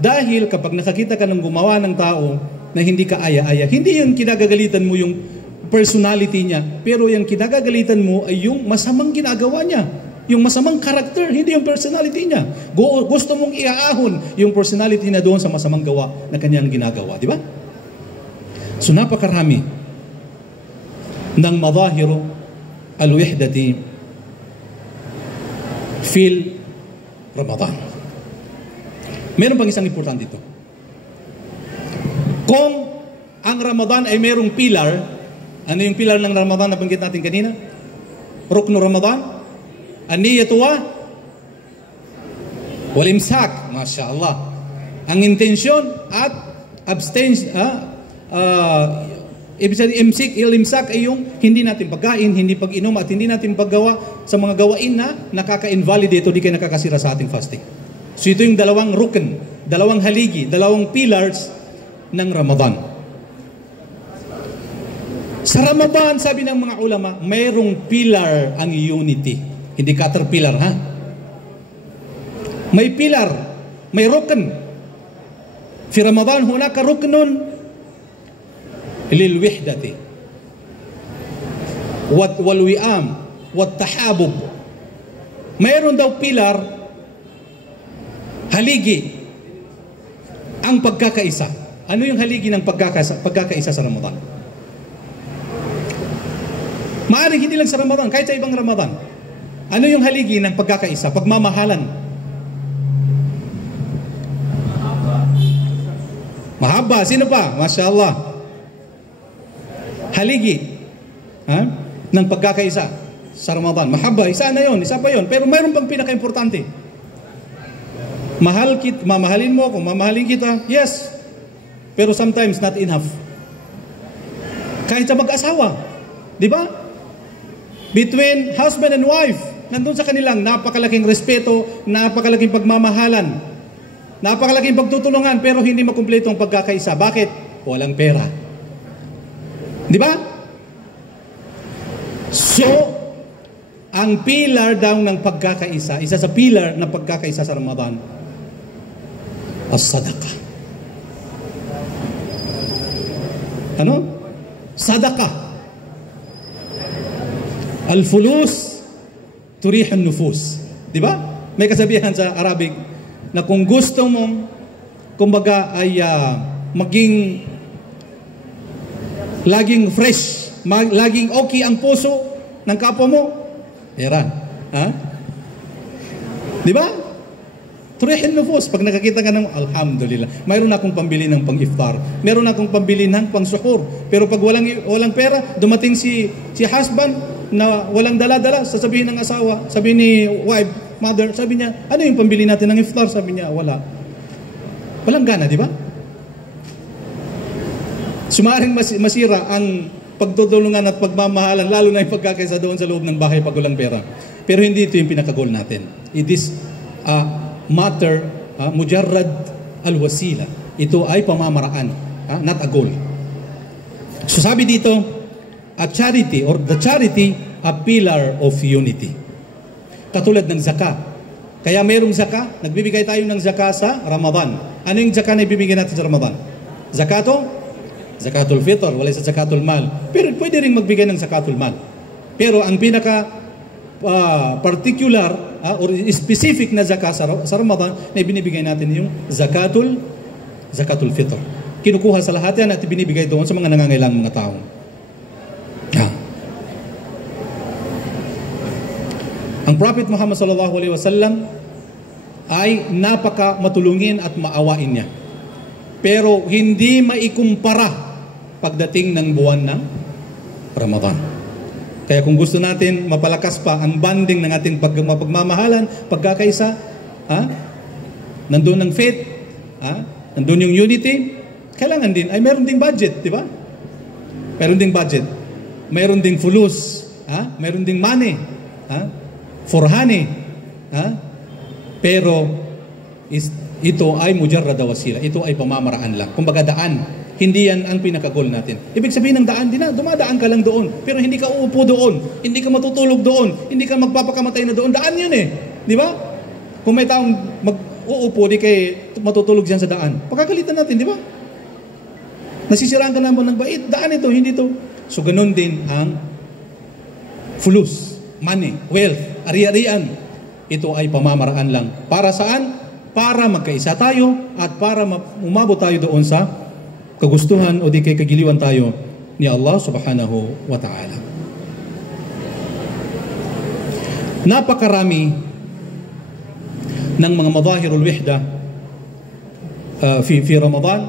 Dahil kapag nakakita ka ng gumawa ng tao na hindi ka aya-aya, hindi yung kinagagalitan mo yung personality niya, pero yung kinagagalitan mo ay yung masamang ginagawa niya. Yung masamang karakter, hindi yung personality niya. Gusto mong iaahon yung personality na doon sa masamang gawa na kanyang ginagawa. Di ba? So napakarami ng madahiru al-wihdati fil Ramadan. Meron pang isang importante dito. Kung ang Ramadan ay merong pilar, ano yung pilar ng Ramadan na banggit natin kanina? Ruknu Ramadan, an-niyatu wal imsak, masya-Allah. Ang intensyon at abstain, imsak ay yung hindi natin pagkain, hindi pag-inom at hindi natin paggawa sa mga gawain na nakaka-invalidate o di kayo nakakasira sa ating fasting. So ito yung dalawang rukn, dalawang haligi, dalawang pillars ng Ramadan. Sa Ramadan, sabi ng mga ulama, mayroong pillar ang unity. Hindi caterpillar, ha? May pillar, may rukn. Fi Ramadan, hunaka ruknun lilwihdati walwi'am wattahabub. Mayroon daw pilar, haligi, ang pagkakaisa. Ano yung haligi ng pagkakaisa sa Ramadan? Maaring hindi lang sa Ramadan, kahit sa ibang Ramadan. Ano yung haligi ng pagkakaisa? Pagmamahalan. Mahaba. Sino pa? Masya Allah. Haligi ng pagkakaisa sa Ramadan. Mahaba. Isa na yun. Isa pa yun. Pero mayroon pang pinaka-importante. Mamahalin mo ako. Mamahalin kita. Yes. Pero sometimes not enough. Kahit sa mag-asawa. Di ba? Between husband and wife, nandun sa kanilang napakalaking respeto, napakalaking pagmamahalan, napakalaking pagtutulungan, pero hindi makumpleto ang pagkakaisa. Bakit? Walang pera. Di ba? So, ang pillar daw ng pagkakaisa, isa sa pillar ng pagkakaisa sa Ramadan, as-sadaqah. Ano? Sadaqah. Al-fulus turih an-nufus. Di ba? May kasabihan sa Arabic na kung gusto mong kumbaga ay maging laging fresh, laging okay ang puso ng kapwa mo, pera. Ha? Di ba? Turih an-nufus. Pag nakakita ka ng alhamdulillah, mayroon akong pambili ng pang-iftar, mayroon akong pambili ng pang-suhur. Pero pag walang pera, dumating si husband na walang dala-dala, sasabihin ng asawa, sabi ni wife, mother, sabi niya, ano yung pambili natin ng iftar? Sabi niya, wala. Walang gana, di ba? Sumaring masira ang pagtutulungan at pagmamahalan, lalo na yung pagkakaisa doon sa loob ng bahay pag walang pera. Pero hindi ito yung pinaka-goal natin. It is a matter, mujarrad al-wasila. Ito ay pamamaraan, not a goal. So sabi dito, a charity or the charity, a pillar of unity. Katulad ng zakah. Kaya mayroong zakah, nagbibigay tayo ng zakah sa Ramadan. Ano yung zakah na ibibigay natin sa Ramadan? Zakatul fitr, wala sa zakatul mal. Pero pwede rin magbigay ng zakatul mal. Pero ang pinaka particular or specific na zakah sa Ramadan na ibinibigay natin yung zakatul fitr. Kinukuha sa lahat yan at ibinibigay doon sa mga nangangailangang mga tao. Ang Prophet Muhammad sallallahu alaihi wasallam ay napaka matulungin at maawain niya. Pero hindi maikumpara pagdating ng buwan ng Ramadan. Kaya kung gusto natin mapalakas pa ang bonding ng ating pagmamahalan, pagkakaisa, nandun ng faith, nandun yung unity, kailangan din, ay meron ding budget, di ba? Meron ding budget. Meron ding fulus, meron ding money, for honey, pero ito ay mujarrada wasila. Ito ay pamamaraan lang. Kumbaga daan. Hindi yan ang pinaka-goal natin. Ibig sabihin ng daan, dumadaan ka lang doon. Pero hindi ka uupo doon. Hindi ka matutulog doon. Hindi ka magpapakamatay na doon. Daan yun eh. Di ba? Kung may taong mag-uupo, di kay matutulog dyan sa daan. Pagkakalitan natin, di ba? Nasisiraan ka naman ng bait. Daan ito, hindi ito. So ganun din ang fulus, money, wealth, ari-arian. Ito ay pamamaraan lang. Para saan? Para magkaisa tayo at para umabot tayo doon sa kagustuhan o di kay kagiliwan tayo ni Allah subhanahu wa ta'ala. Napakarami ng mga madahirul wihda fi Ramadan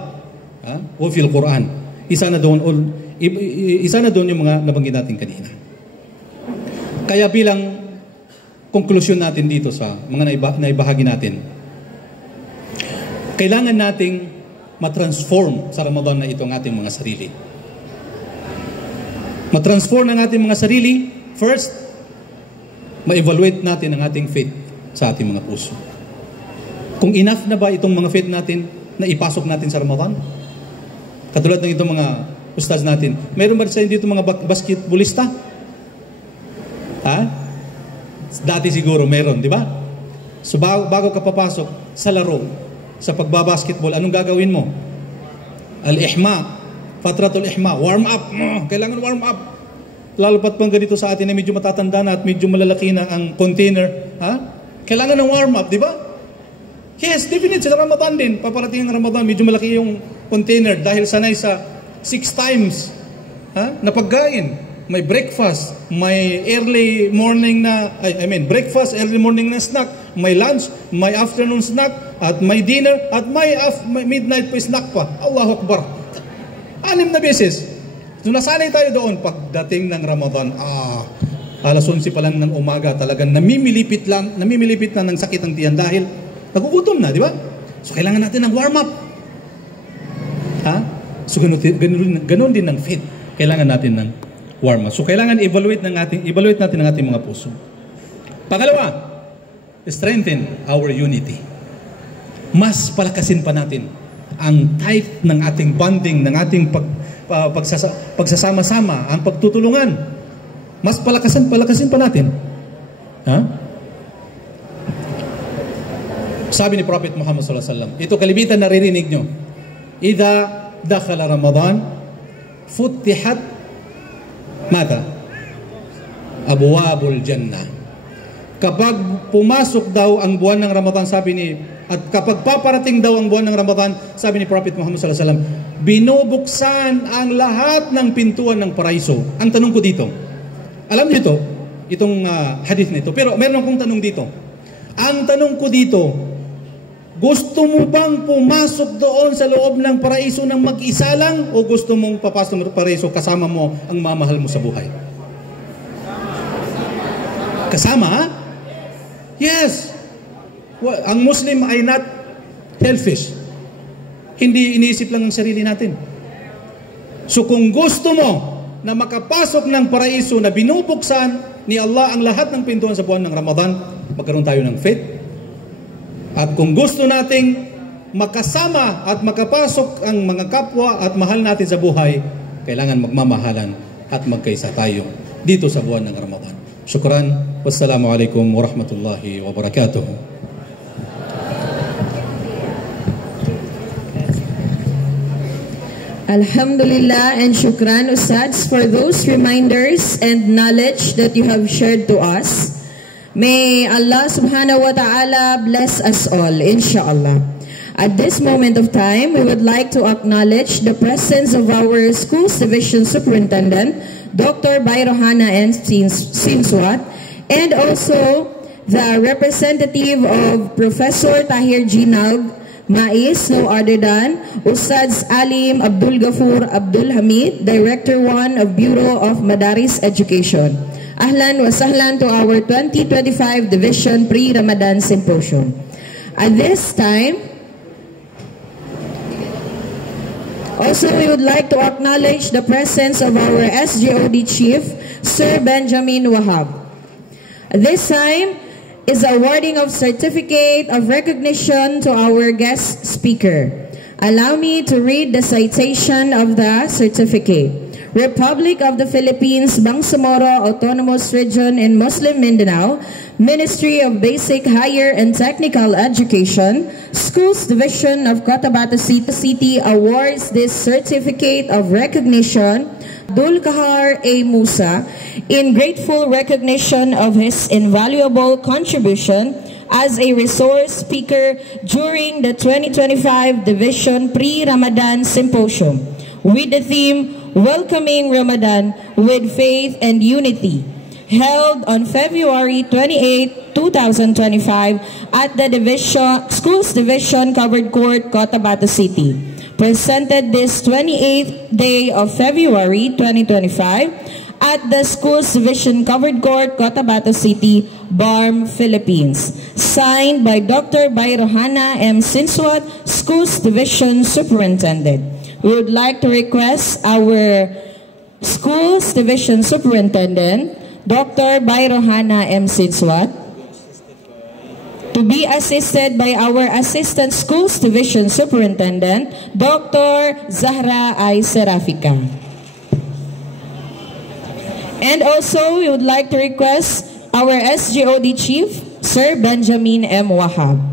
o fi al-Quran. Isa na doon yung mga nabanggit natin kanina. Kaya bilang konklusyon natin dito sa mga naibahagi natin, kailangan nating matransform sa Ramadan na ito ang ating mga sarili. Matransform ang ating mga sarili. First, ma-evaluate natin ang ating faith sa ating mga puso. Kung enough na ba itong mga faith natin na ipasok natin sa Ramadan? Katulad ng itong mga ustaz natin. Meron ba sa dito mga basketballista? Dati siguro meron, di ba? So bago ka papasok sa laro, sa pagbabasketball, anong gagawin mo? Al-ihma, fatratul ihma, warm up. Kailangan warm up. Lalo pat pang ganito sa atin na medyo matatanda na at medyo malalaki na ang container. Kailangan ng warm up, di ba? Yes, definitely sa Ramadan din. Paparating ang Ramadan, medyo malaki yung container dahil sanay sa 6 times na pagkain. May breakfast, may early morning na, breakfast, early morning na snack, may lunch, may afternoon snack, at may dinner, at may midnight pa snack pa. Allahu Akbar. 6 na beses. So nasanay tayo doon pagdating ng Ramadan. Alas 11 pa lang ng umaga, talagang namimilipit na ng sakit ang tiyan dahil nagugutom na, di ba? So kailangan natin ng warm up. So ganun din ng faith. Kailangan natin ng warm up. So kailangan evaluate natin ang ating mga puso. Pangalawa, strengthen our unity. Mas palakasin pa natin ang tight ng ating bonding, ng ating pagsasama-sama, ang pagtutulungan. Mas palakasin pa natin. Sabi ni Prophet Muhammad sallallahu alaihi wasallam, ito kalibitan naririnig nyo. Idha dakhala Ramadan, futtihat mata? Abwabul Jannah. Kapag pumasok daw ang buwan ng Ramadan, at kapag paparating daw ang buwan ng Ramadan, sabi ni Prophet Muhammad sallallahu alaihi wasallam, binubuksan ang lahat ng pintuan ng paraiso. Ang tanong ko dito, alam niyo itong hadith na ito, pero meron akong tanong dito. Ang tanong ko dito, gusto mo bang pumasok doon sa loob ng paraiso ng mag-isa lang o gusto mong papasok ng paraiso kasama mo ang mamahal mo sa buhay? Kasama, Yes. Ang Muslim ay not selfish. Hindi iniisip lang ang sarili natin. So kung gusto mo na makapasok ng paraiso na binubuksan ni Allah ang lahat ng pintuan sa buwan ng Ramadan, magkaroon tayo ng faith. At kung gusto nating makasama at makapasok ang mga kapwa at mahal natin sa buhay, kailangan magmamahalan at magkaisa tayo dito sa buwan ng Ramadan. Shukran. Wassalamu alaikum warahmatullahi wabarakatuh. Alhamdulillah and shukran Ustads for those reminders and knowledge that you have shared to us. May Allah subhanahu wa ta'ala bless us all, inshallah. At this moment of time, we would like to acknowledge the presence of our Schools Division Superintendent, Dr. Bayrohana N. Sinswat, and also the representative of Professor Tahir Ginag Mais, no other than Ustads Alim Abdul Gafur Abdul Hamid, Director 1 of Bureau of Madaris Education. Ahlan wa sahlan to our 2025 Division Pre-Ramadan Symposium. At this time, also we would like to acknowledge the presence of our SGOD Chief, Sir Benjamin Wahab. At this time, is the awarding of Certificate of Recognition to our guest speaker. Allow me to read the citation of the certificate. Republic of the Philippines, Bangsamoro Autonomous Region in Muslim Mindanao, Ministry of Basic, Higher and Technical Education, Schools Division of Cotabato City awards this Certificate of Recognition Abdul Kahar A. Musa in grateful recognition of his invaluable contribution as a resource speaker during the 2025 Division Pre-Ramadan Symposium with the theme Welcoming Ramadan with Faith and Unity, held on February 28, 2025 at the Schools Division Covered Court, Cotabato City. Presented this 28th day of February 2025 at the Schools Division Covered Court, Cotabato City, BARM, Philippines. Signed by Dr. Bayrohana M. Sinswat, Schools Division Superintendent. We would like to request our Schools Division Superintendent, Dr. Bayrohana M. Sinswat, to be assisted by our Assistant Schools Division Superintendent, Dr. Zahra I. Serafika. And also, we would like to request our SGOD Chief, Sir Benjamin M. Wahab.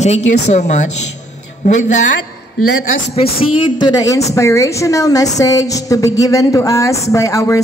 Thank you so much. With that, let us proceed to the inspirational message to be given to us by our